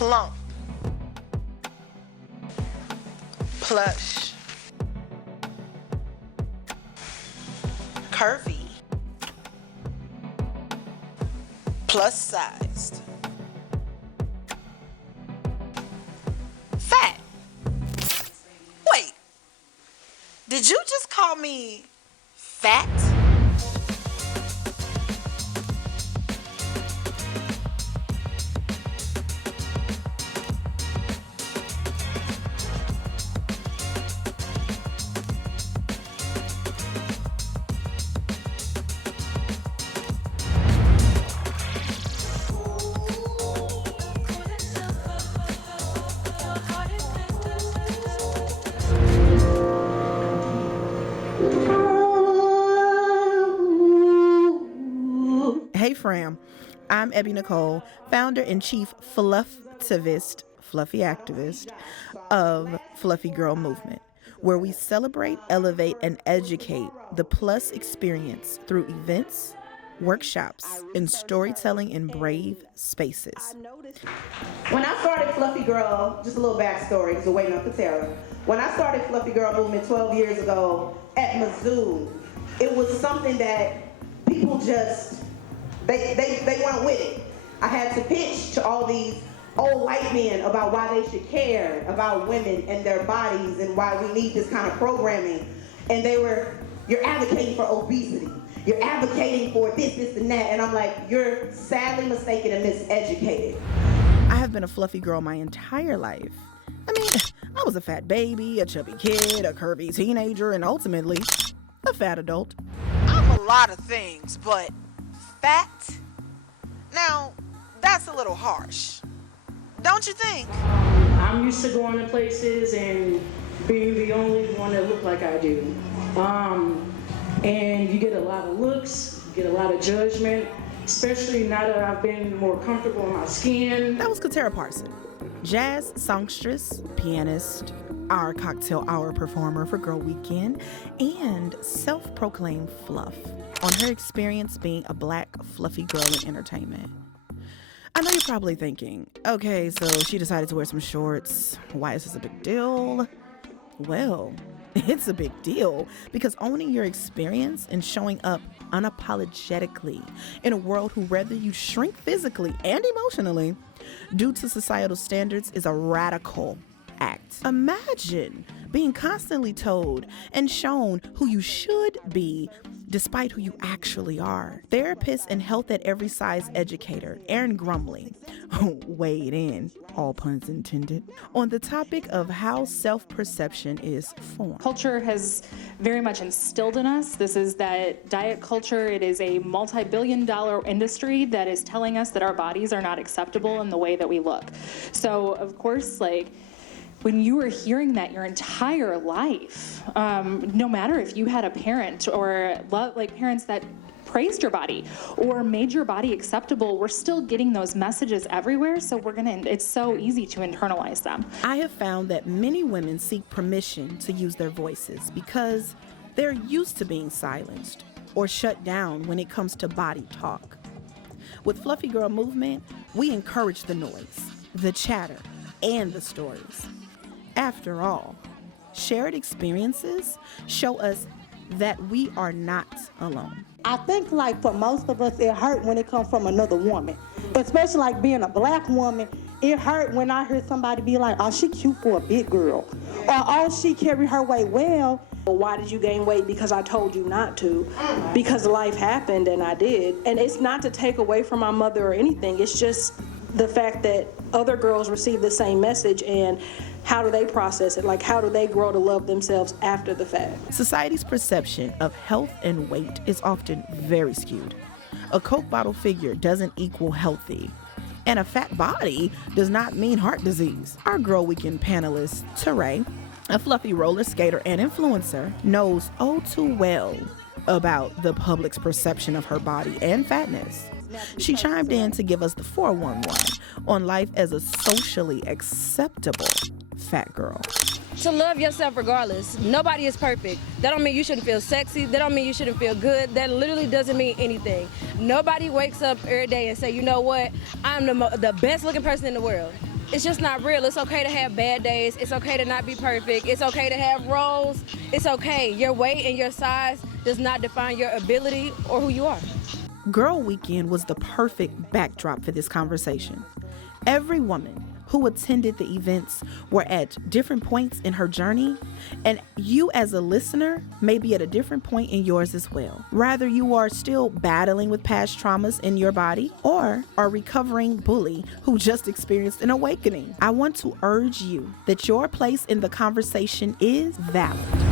plump, plush, curvy, plus sized, fat. Wait, did you just call me fat? Hey fam, I'm Ebbi Nicole, founder and chief Flufftivist, fluffy activist of FlffyGRL movement, where we celebrate, elevate, and educate the plus experience through events, workshops, and storytelling in brave spaces. When I started FlffyGRL, just a little backstory, because we're waiting on Katara. When I started FlffyGRL movement 12 years ago at Mizzou, it was something that people just, they weren't with it. I had to pitch to all these old white men about why they should care about women and their bodies and why we need this kind of programming. And they were, you're advocating for obesity. You're advocating for this, and that. And I'm like, you're sadly mistaken and miseducated. I have been a fluffy girl my entire life. I mean, I was a fat baby, a chubby kid, a curvy teenager, and ultimately, a fat adult. I'm a lot of things, but fat? Now, that's a little harsh. Don't you think? I'm used to going to places and being the only one that look like I do. And you get a lot of looks, you get a lot of judgment, especially now that I've been more comfortable in my skin. That was Katara Parson, jazz songstress, pianist, our cocktail hour performer for Girl Weekend, and self-proclaimed fluff on her experience being a black fluffy girl in entertainment. I know you're probably thinking, okay, so she decided to wear some shorts. Why is this a big deal? Well, it's a big deal because owning your experience and showing up unapologetically in a world who rather you shrink physically and emotionally due to societal standards is a radical act. Imagine being constantly told and shown who you should be despite who you actually are. Therapist and health at every size educator, Erin Grumley, weighed in, all puns intended, on the topic of how self-perception is formed. Culture has very much instilled in us. This is that diet culture. It is a multi-billion-dollar industry that is telling us that our bodies are not acceptable in the way that we look. So, of course, when you were hearing that your entire life, no matter if you had a parent or parents that praised your body or made your body acceptable, we're still getting those messages everywhere. So it's so easy to internalize them. I have found that many women seek permission to use their voices because they're used to being silenced or shut down when it comes to body talk. With FlffyGRL movement, we encourage the noise, the chatter, and the stories. After all, shared experiences show us that we are not alone. I think for most of us, it hurt when it comes from another woman. Especially being a black woman, it hurt when I heard somebody be like, oh, she cute for a big girl. Or, oh, she carry her weight well. Well, why did you gain weight? Because I told you not to. Because life happened and I did. And it's not to take away from my mother or anything. It's just the fact that other girls receive the same message, and how do they process it? How do they grow to love themselves after the fact? Society's perception of health and weight is often very skewed. A Coke bottle figure doesn't equal healthy, and a fat body does not mean heart disease. Our Girl Weekend panelist, Teray, a fluffy roller skater and influencer, knows oh too well about the public's perception of her body and fatness. She chimed in to give us the 411 on life as a socially acceptable fat girl. To love yourself regardless. Nobody is perfect. That don't mean you shouldn't feel sexy. That don't mean you shouldn't feel good. That literally doesn't mean anything. Nobody wakes up every day and say, you know what, I'm the best looking person in the world. it's just not real. It's okay to have bad days. It's okay to not be perfect. It's okay to have roles. It's okay. Your weight and your size does not define your ability or who you are. Girl Weekend was the perfect backdrop for this conversation. Every woman who attended the events were at different points in her journey, and you as a listener may be at a different point in yours as well. Rather you are still battling with past traumas in your body or are recovering bully who just experienced an awakening. I want to urge you that your place in the conversation is valid.